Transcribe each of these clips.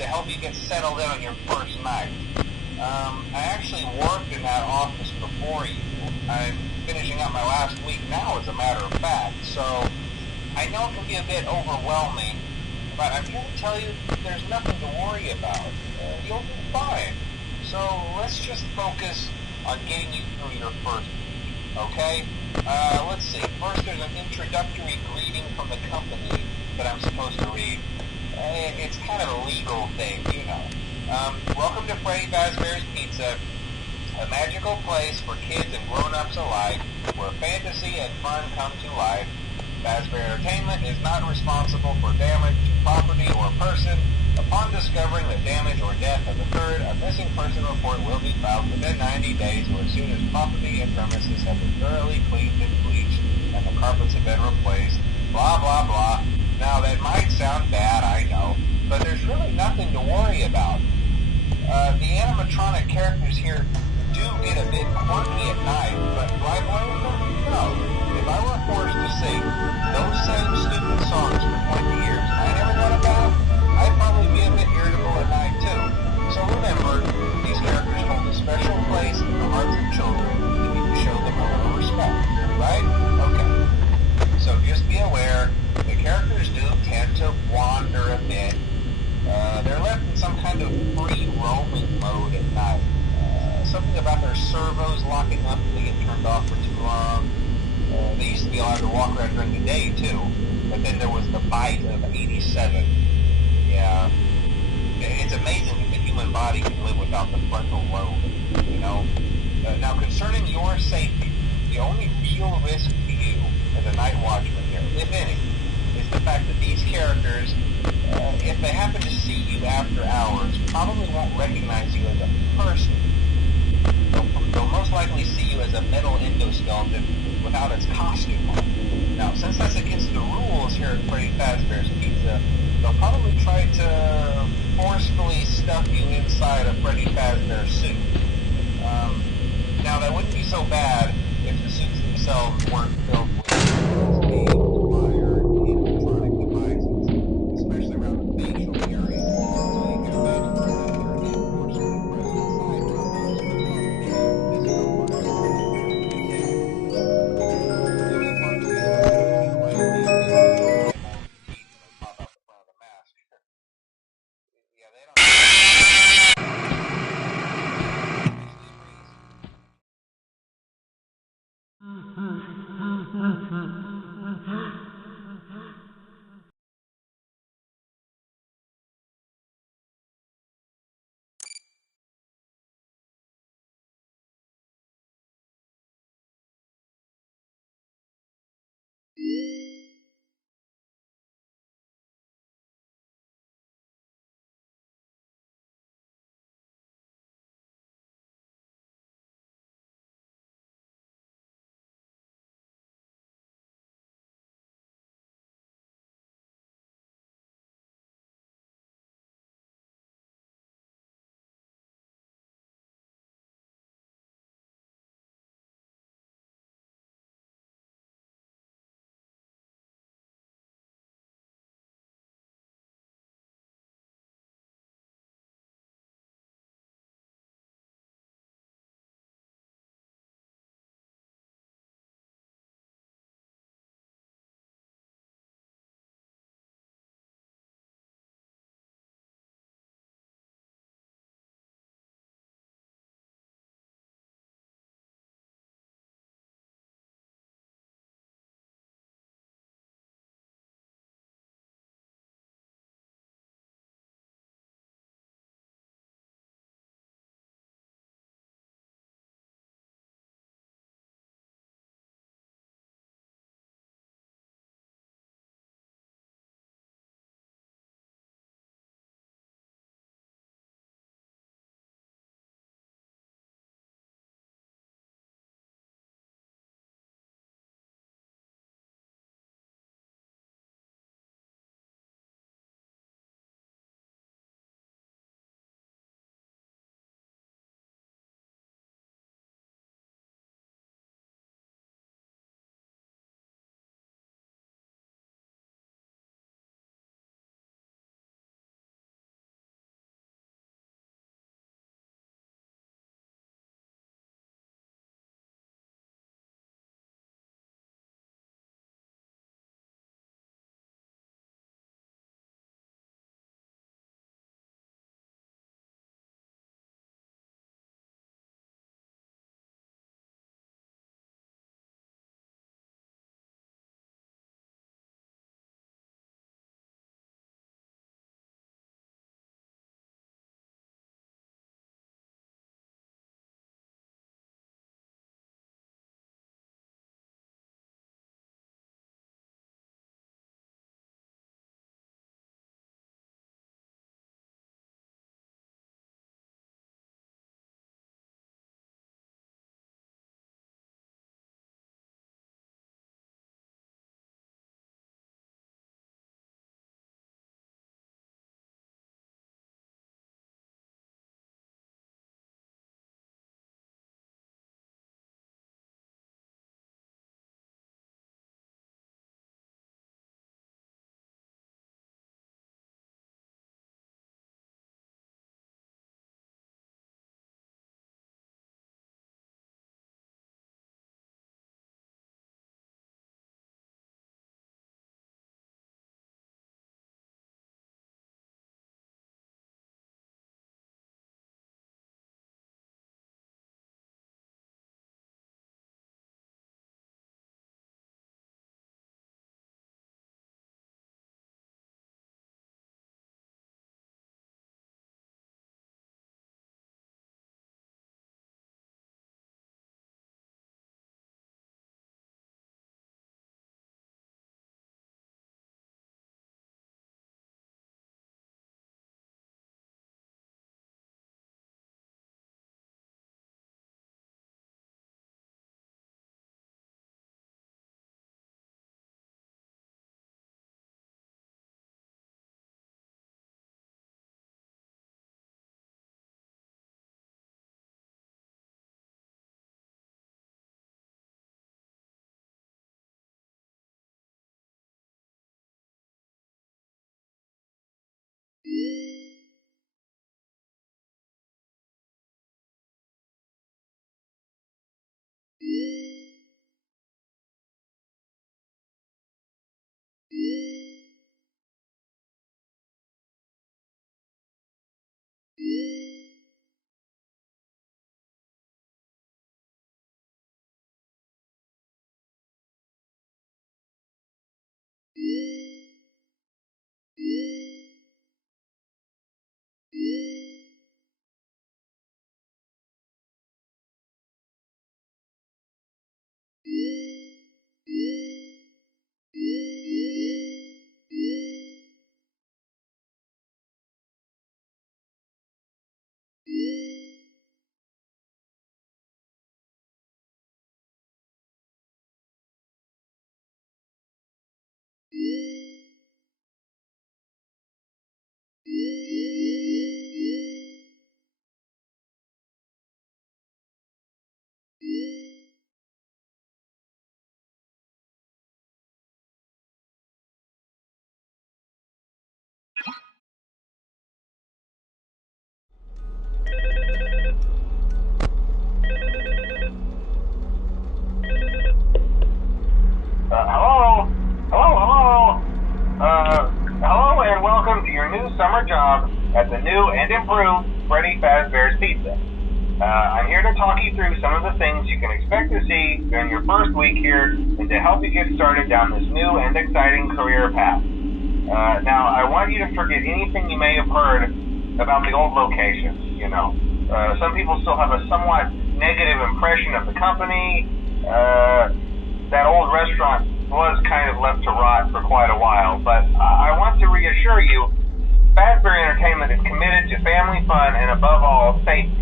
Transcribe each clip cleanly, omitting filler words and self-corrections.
to help you get settled in on your first night. I actually worked in that office before you. I'm finishing up my last week now, as a matter of fact, so I know it can be a bit overwhelming, but I'm here to tell you there's nothing to worry about. You'll be fine. So let's just focus on getting you through your first week, okay? Let's see. First, there's an introductory greeting from the company that I'm supposed to read. It's kind of a legal thing, you know. Welcome to Freddy Fazbear's Pizza, a magical place for kids and grown-ups alike, where fantasy and fun come to life. Fazbear Entertainment is not responsible for damage to property or person. Upon discovering that damage or death has occurred, a missing person report will be filed within 90 days or as soon as property and premises have been thoroughly cleaned and bleached and the carpets have been replaced. Blah, blah, blah. Now, that might sound bad, I know, but there's really nothing to worry about. The animatronic characters here do get a bit quirky at night, but do I blame them? No. If I were forced to sing those same stupid songs for 20 years and I never got a bath, I'd probably be a bit irritable at night too. So remember, these characters hold a special place in the hearts of children, and you need to show them a little respect, right? Okay. So just be aware, the characters do tend to wander a bit. They're left in some kind of free roaming mode at night. Something about their servos locking up and they get turned off for too long. They used to be allowed to walk around during the day too, but then there was the bite of 87. Yeah, it's amazing that the human body can live without the frontal lobe, you know. Now, concerning your safety, the only real risk to you as a night watchman here, if any, is the fact that these characters, if they happen to see you after hours, probably won't recognize you as a person. They'll most likely see you as a metal endoskeleton without its costume on. Now, since that's against the rules here at Freddy Fazbear's Pizza, they'll probably try to forcefully stuff you inside a Freddy Fazbear suit. Now, that wouldn't be so bad if the suits themselves weren't filled with new summer job at the new and improved Freddy Fazbear's Pizza. I'm here to talk you through some of the things you can expect to see during your first week here and to help you get started down this new and exciting career path. Now, I want you to forget anything you may have heard about the old location. Some people still have a somewhat negative impression of the company. That old restaurant was kind of left to rot for quite a while, but I want to reassure you, Fazbear Entertainment is committed to family fun and above all, safety.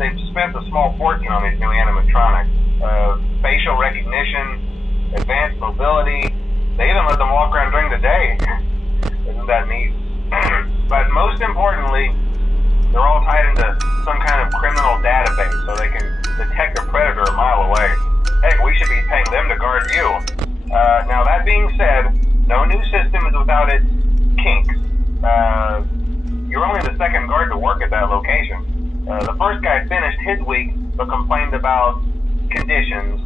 They've spent a small fortune on these new animatronics. Facial recognition, advanced mobility. They even let them walk around during the day. Isn't that neat? But most importantly, they're all tied into some kind of criminal database so they can detect a predator a mile away. Heck, we should be paying them to guard you. Now that being said, no new system is without its kinks. You're only the second guard to work at that location. The first guy finished his week but complained about conditions.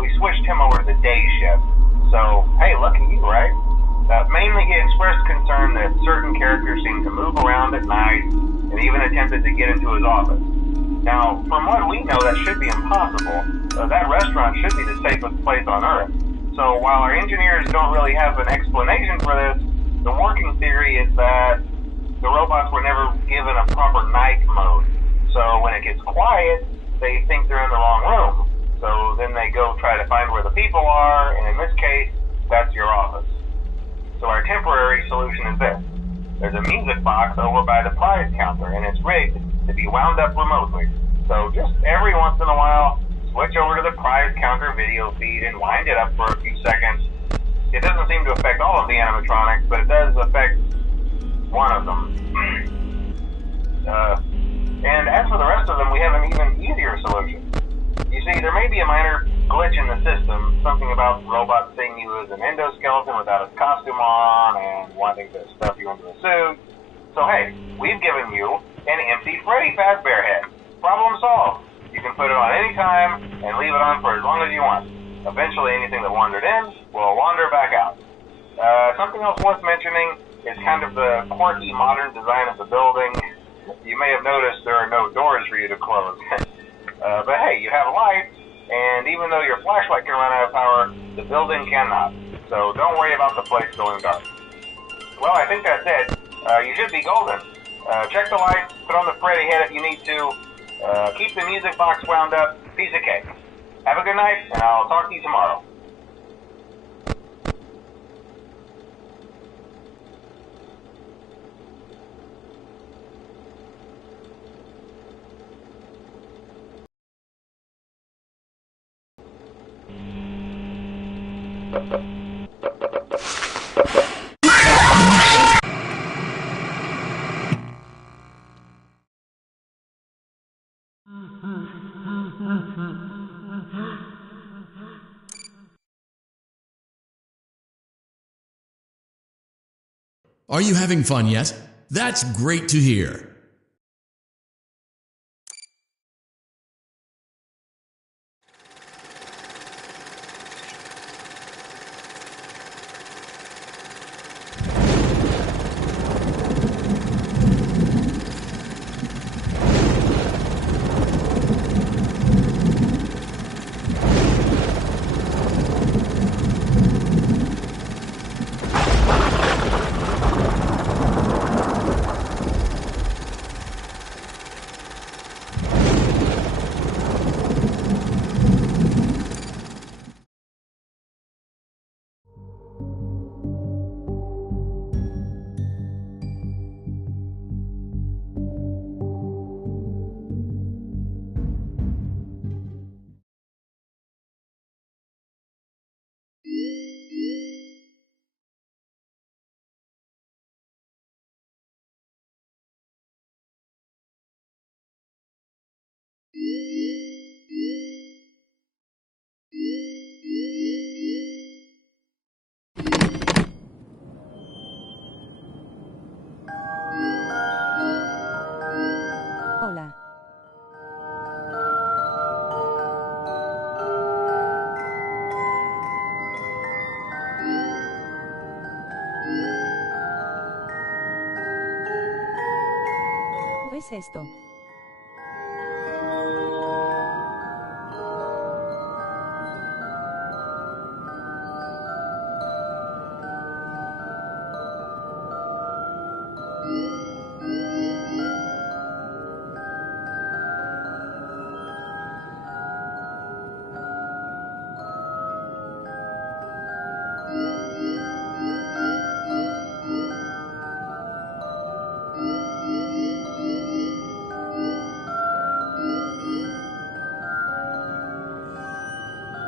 We switched him over to the day shift. So, hey, lucky you, right? Mainly he expressed concern that certain characters seemed to move around at night and even attempted to get into his office. Now, from what we know, that should be impossible. That restaurant should be the safest place on Earth. So while our engineers don't really have an explanation for this, the working theory is that the robots were never given a proper night mode. So when it gets quiet, they think they're in the wrong room. So then they go try to find where the people are, and in this case, that's your office. So our temporary solution is this. There's a music box over by the prize counter, and it's rigged to be wound up remotely. So just every once in a while, switch over to the prize counter video feed and wind it up for a few seconds. It doesn't seem to affect all of the animatronics, but it does affect one of them. And as for the rest of them, we have an even easier solution. You see, there may be a minor glitch in the system, something about the robot seeing you as an endoskeleton without his costume on and wanting to stuff you into a suit. So hey, we've given you an empty Freddy Fazbear head. Problem solved. You can put it on any time and leave it on for as long as you want. Eventually anything that wandered in will wander back out. Something else worth mentioning is kind of the quirky modern design of the building. You may have noticed there are no doors for you to close. But hey, you have lights, and even though your flashlight can run out of power, the building cannot. So don't worry about the place going dark. Well, I think that's it. You should be golden. Check the lights, put on the Freddy head if you need to. Keep the music box wound up. Piece of cake. Have a good night, and I'll talk to you tomorrow. Are you having fun yet? That's great to hear. es esto?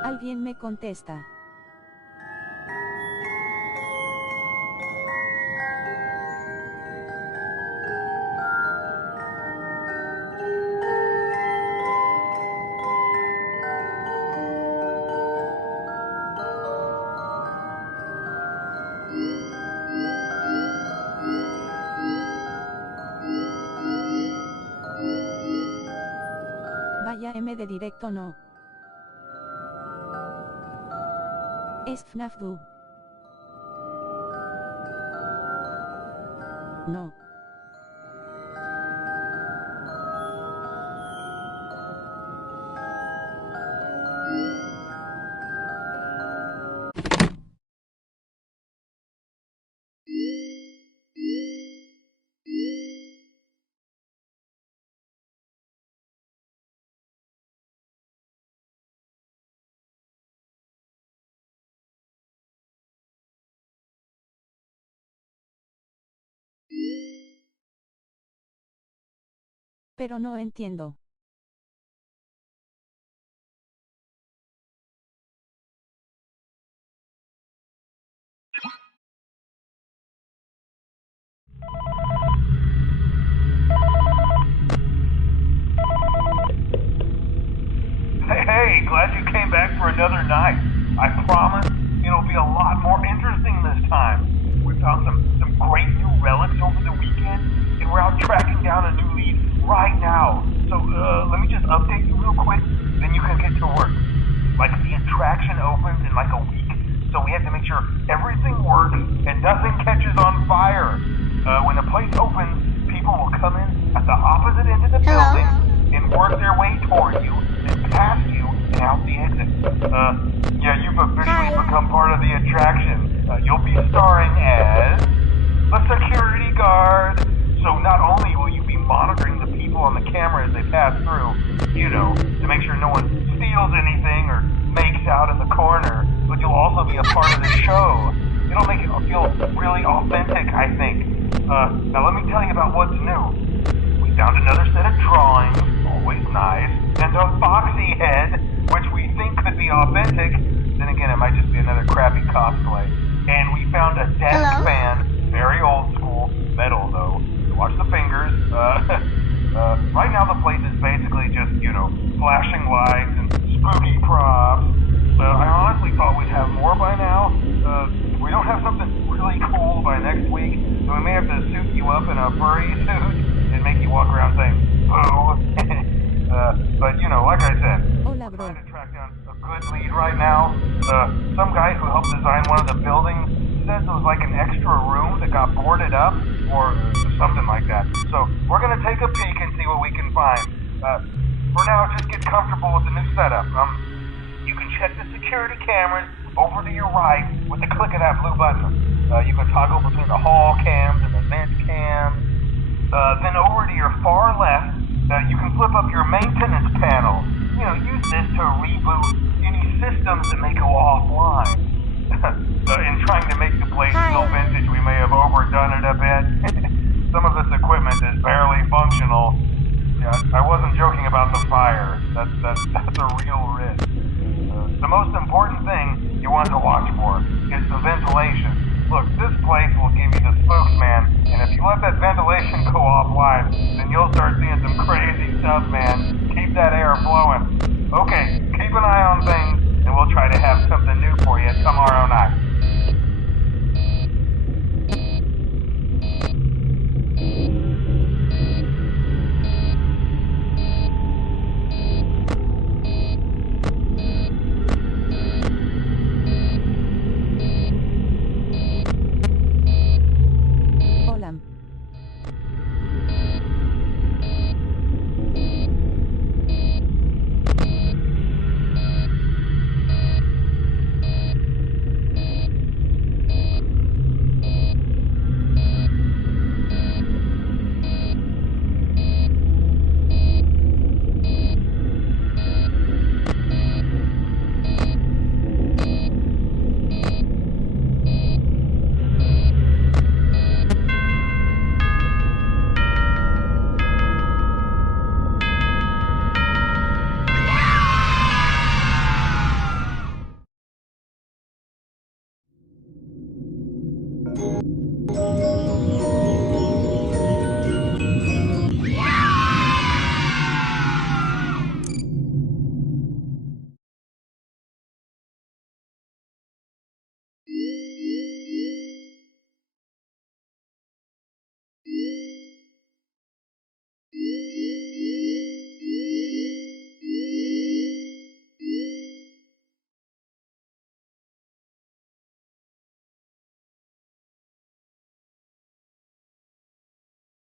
Alguien me contesta. Vaya M de directo no. Es FNAF du. No. Pero no entiendo. Hey, glad you came back for another night. I promise it'll be a lot more interesting this time. We found some great new relics over the weekend, and we're out tracking down a new lead right now. So, let me just update you real quick, then you can get to work. Like, the attraction opens in like a week, so we have to make sure everything works and nothing catches on fire. When the place opens, people will come in at the opposite end of the building and work their way toward you, then past you, and out the exit. Yeah, you've officially become part of the attraction. You'll be starring as a security guard. So not only will you be monitoring the people on the camera as they pass through, you know, to make sure no one steals anything or makes out in the corner, but you'll also be a part of the show. It'll make it feel really authentic, I think. Now let me tell you about what's new. We found another set of drawings, always nice, and a foxy head, which we think could be authentic. Then again, it might just be another crappy cosplay. And we found a desk fan, very old school, metal though. Watch the fingers. Right now the place is basically just, you know, flashing lights and spooky props. I honestly thought we'd have more by now. If we don't have something really cool by next week, then we may have to suit you up in a furry suit and make you walk around saying, boo. But, you know, like I said, Hola, we're bro. trying to track down a good lead right now. Some guy who helped design one of the buildings says it was like an extra room that got boarded up, or something like that. So, we're gonna take a peek and see what we can find. For now, just get comfortable with the new setup. You can check the security cameras over to your right with the click of that blue button. You can toggle between the hall cams and the vent cams. Then over to your far left, you can flip up your maintenance panel. You know, use this to reboot any systems that may go offline. In trying to make the place feel vintage, we may have overdone it a bit. Some of this equipment is barely functional. Yeah, I wasn't joking about the fire. That's